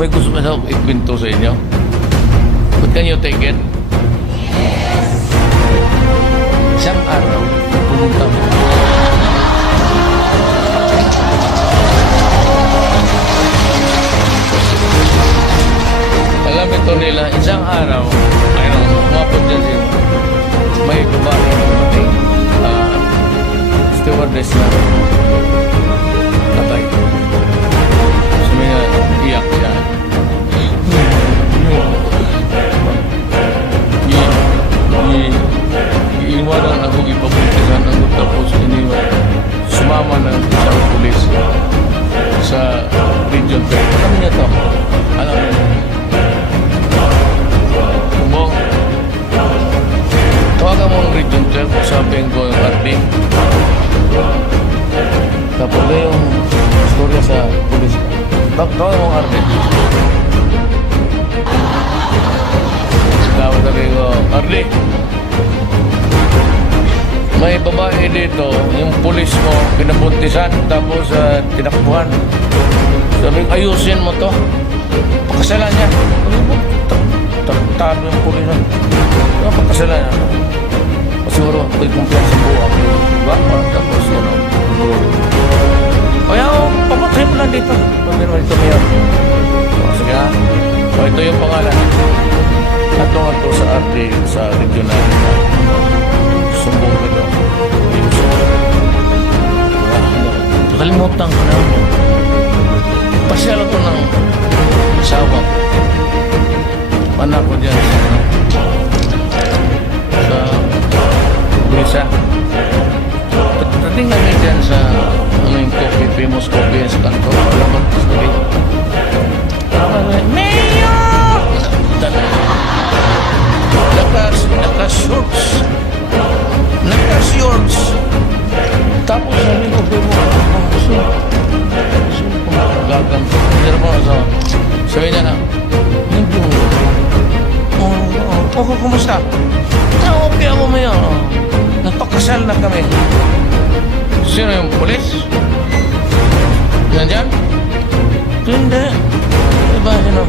May gusto ka sa ikwento sa inyo? But can you take it? Isang araw, pumunta ko. Alam ito nila, isang araw, ayun, umapot dyan siya. May babae na dumating, stewardess na patay. Sabi niya, iyak siya. Iiwanan ako, ipabuntisan ako, tapos iniwan. Sumama ng isang pulis sa region 3. Alam niya to. Alam niya. Kumbong, tawagan mo ang region 12, sabihin ko yung RD. Tapos na yung storya sa pulis. Tawagan mo ang RD. Tapos sabi ko, RD, may babae dito, yung pulis mo, pinabuntisan, tapos tinakbuhan. Sabi ko, ayusin mo to. Pagkasalan niya. Talo yung pulis nun. Pagkasalan niya. Siguro, may kumpiyan sa buwak. Diba? Tapos, kaya papatay mo lang dito. Sabi naman ito mayor. Sige ha. Ito yung pangalan. Ato sa arte, sa regional. Sumbong ko ito. Kalimutan ko na. Pasyal ako ng asawa ko. Anak ko dyan sa Brisa. Pagdating namin dyan sa yung coffee, famous coffee sa kanto. Alaman ko sa rin. Mayor! Naka-shorts. Naka-shorts. Tapos sabi ko, gagang. Hindi po sa sabi niya na, hindi mo. Oh, kumusta? Okay ako mayo. Nagpakasal na kami. Sino yung polis? Nandyan? Hindi. Diba, sino?